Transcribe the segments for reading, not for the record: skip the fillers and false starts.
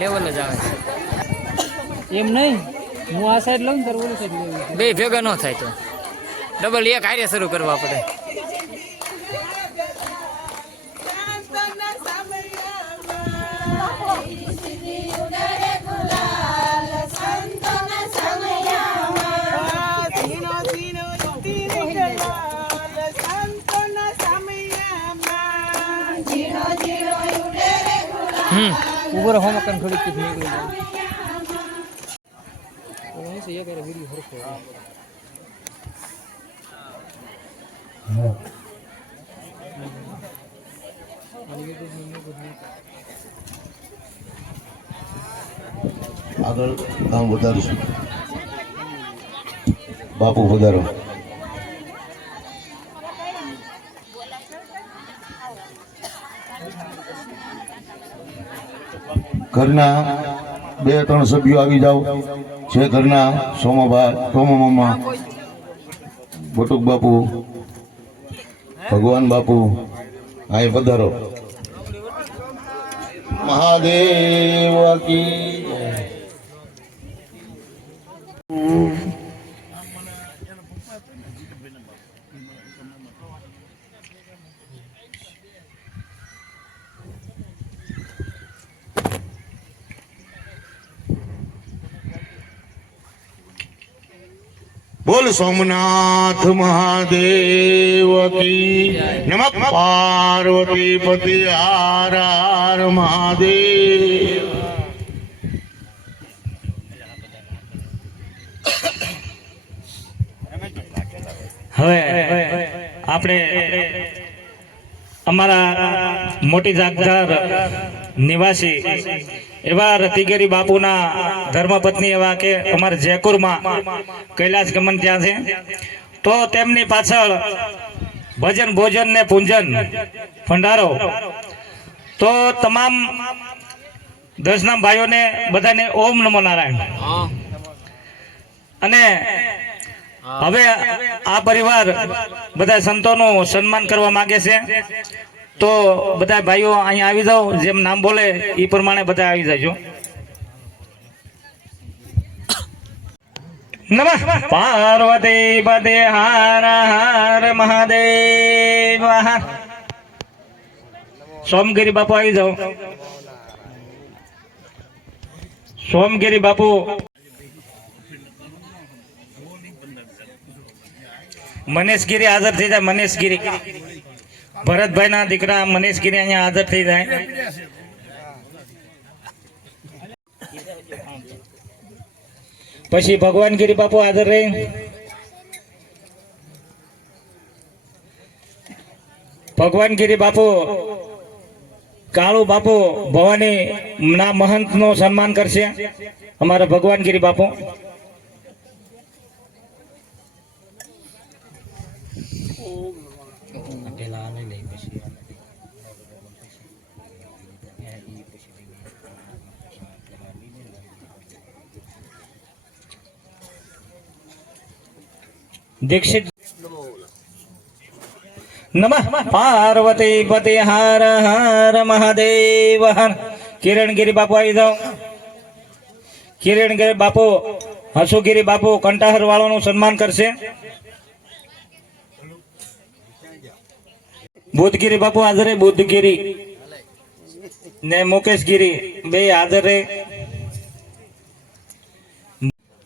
Level જ આવે એમ નહીં, હું આ સાઈડ લઉં ને તાર ઓલી સાઈડ લેવું. બે ભેગા ન થાય તો ડબલ એક કાર્ય શરૂ કરવા પડે. ઉપર હોમ કન થોડીક કી નીકળી જાય. ઓને સે એ કરે વિડિયો હરખો. આગળ કામ વધારીશું. બાપુ વધારો. ઘરના 2-3 સભ્યો આવી જાઓ. છે ઘરના સોમાબા, સોમામામા, બટુક બાપુ, ભગવાન બાપુ, અહીં પધારો. મહાદેવ કી બોલ સોમનાથ મહાદેવ કી નમઃ પાર્વતી પતિ હર હર મહાદેવ. હવે આપણે અમારા મોટી જાગજાર નિવાસી એવા રતિગીરી બાપુના ધર્મપત્ની એવા કે અમારા જયકુરમાં કૈલાસ ગમન ત્યાં છે, તો તેમની પાછળ ભજન ભોજન ને પૂંજન ભંડારો, તો તમામ દસના ભાઈઓને બધાને ઓમ નમો નારાયણ. અને હવે આ પરિવાર બધા સંતોનું સન્માન કરવા માંગે છે, તો બધા ભાઈઓ અહીંયા આવી જાઓ, જેમ નામ બોલે એ પ્રમાણે બધા આવી જાજો. નમઃ પાર્વતી પતે હર હર મહાદેવ. સોમગીરી બાપુ આવી જાઓ. સોમગીરી બાપુ મનેશગીરી હાજર થઈ જાય. મનેશગીરી ભરતભાઈ ના દીકરા મનેશગીરી અહીંયા હાજર થઈ જાય. પછી ભગવાનગીરી બાપુ હાજર રહી. ભગવાનગીરી બાપુ કાળુ બાપુ ભવાની ના મહંત નું સન્માન કરશે અમારા ભગવાનગીરી બાપુ. दीक्षित नमः पार्वती पति हर हर महादेव. हर किरणगिरी बापू आई जाओ. किरणगिरी बापू हसुगिरी बापू कंटाहर वालों सन्मान करशे. बुद्धगिरी बापू हाजर है. बुद्धगिरी ने मुकेशगिरी बे हाजर है.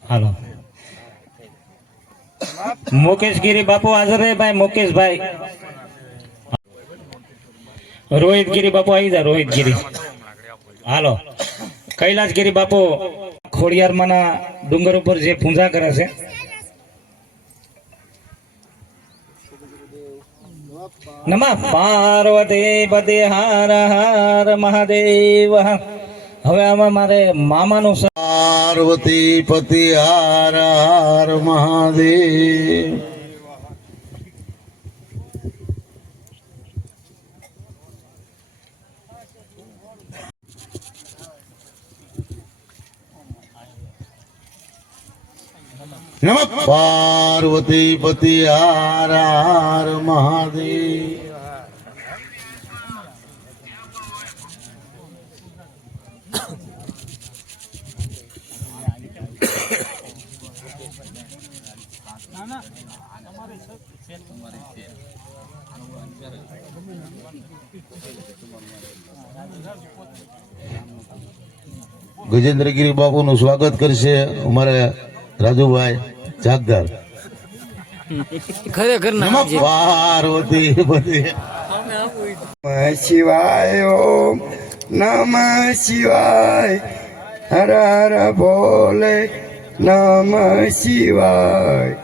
हालो मुकेशगिरी बापू हाजर है भाई. मुकेश भाई. रोहितगिरी बापू आई जा. रोहितगिरी हालो. कैलाशगिरी बापू ખોડિયારમાંના ડુંગર ઉપર જે પૂજા કરે છે. નમઃ પાર્વતી પતિ હર હર મહાદેવ. હવે આમાં મારે મામાનું પાર્વતી પતિ હર હર મહાદેવ. નમઃ પાર્વતી પતિ હર હર મહાદેવ. ગજેન્દ્રગીરી બાપુનું સ્વાગત કરશે અમારે રાજુભાઈ જાગદાર. ખરેખર નમઃ પાર્વતી પતિ. નમઃ શિવાય ઓમ નમઃ શિવાય હર હર ભોલે નમઃ શિવાય.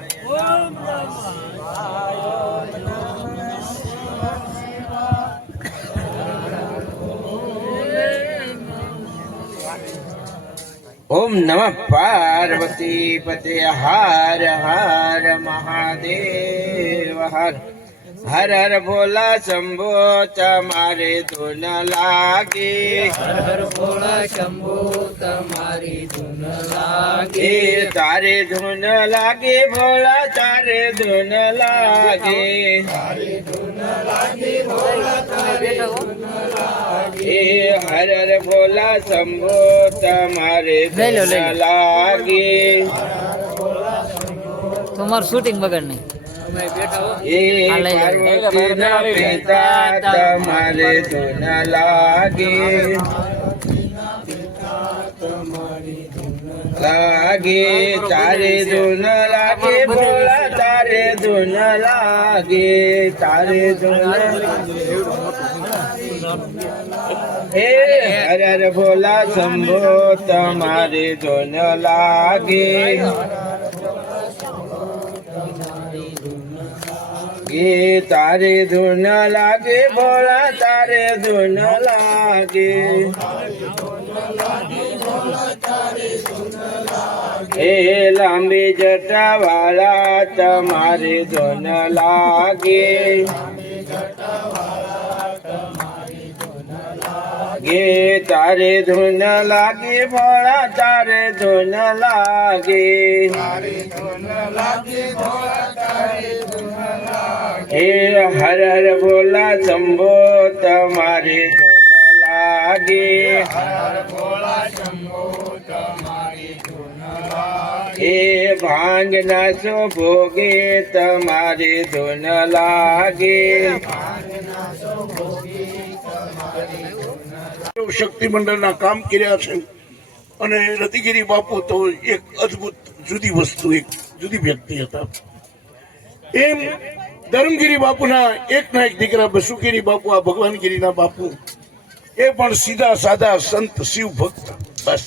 ઓમ નમઃ પાર્વતી પતે હર હર મહાદેવ. હર હર હર ભોલા શંભો તમારે ધૂન લાગે. હર હર ભોલા શંભો તમારી ધૂન લાગે. તારે ધૂન લાગે ભોલા તારે ધૂન લાગે. તારે ધૂન લાગે ભોલા તારે ધૂન લાગે. હર હર ભોલા શંભો તમારે ધૂન લાગે. તમારું શૂટિંગ બગડ નહીં. એ પાર્વતીના પિતા તમારે ધૂન લાગે. લાગે તારે ધૂન લાગે ભોલા તારે ધૂન લાગે. તારે ધૂન હે હર હર ભોલા શંભો તમારે ધૂન લાગે. એ તારે ધૂન લાગે ભોળા તારે ધૂન લાગે. એ લાંબી જટા વાળા તમારે ધૂન લાગે. ગે તારે ધૂન લાગે ભોળા તારે ધૂન લાગે. હે હર હર ભોલા શંભો તમારે ધૂન લાગે. એ ભાંગ નાસો ભોગે તમારે ધૂન લાગે. શક્તિ મંડળના કામ કર્યા છે અને રતિગીરી બાપુ તો એક અદ્ભુત જુદી વસ્તુ, એક જુદી વ્યક્તિ હતા. એમ ધર્મગીરી બાપુના એકના એક દીકરા બસુગીરી બાપુ, આ ભગવાનગીરીના બાપુ, એ પણ સીધા સાદા સંત શિવ ભક્ત. બસ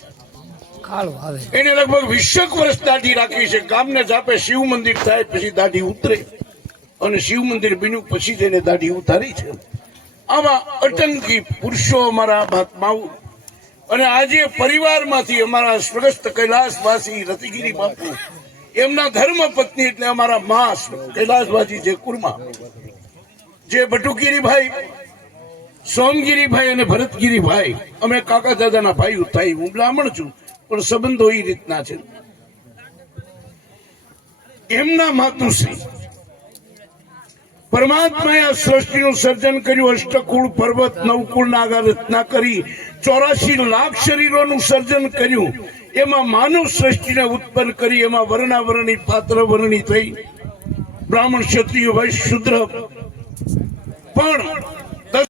એને લગભગ 20 વર્ષ દાઢી રાખી છે. ગામને જાપે શિવ મંદિર થાય પછી દાઢી ઉતરે અને શિવ મંદિર બન્યું પછી તેને દાઢી ઉતારી છે. આવા અટંકી પુરુષો અમારા મહાત્માઓ. અને આજે પરિવારમાંથી અમારા સ્વર્ગસ્થ કૈલાસવાસી રતિગીરી બાપુ, એમના ધર્મ પત્ની એટલે અમારા મા કૈલાસવાસી જે કુરમા, જે બટુગીરીભાઈ, સોમગીરીભાઈ અને ભરતગીરીભાઈ, અમે કાકા દાદાના ભાઈઓ થાય. હું બ્રાહ્મણ છું પણ સંબંધો એ રીતના છે. એમના માતુશ્રી પરમાત્માએ આ સૃષ્ટિનું સર્જન કર્યું. અષ્ટકુળ પર્વત, નવકુળ નાગા રચના કરી 84 લાખ શરીરોનું સર્જન કર્યું. એમાં માનવ સૃષ્ટિને ઉત્પન્ન કરી. એમાં વર્ણાવરણી પાત્ર વર્ણી થઈ, બ્રાહ્મણ, ક્ષત્રિય, વૈશ્ય, શૂદ્ર. પણ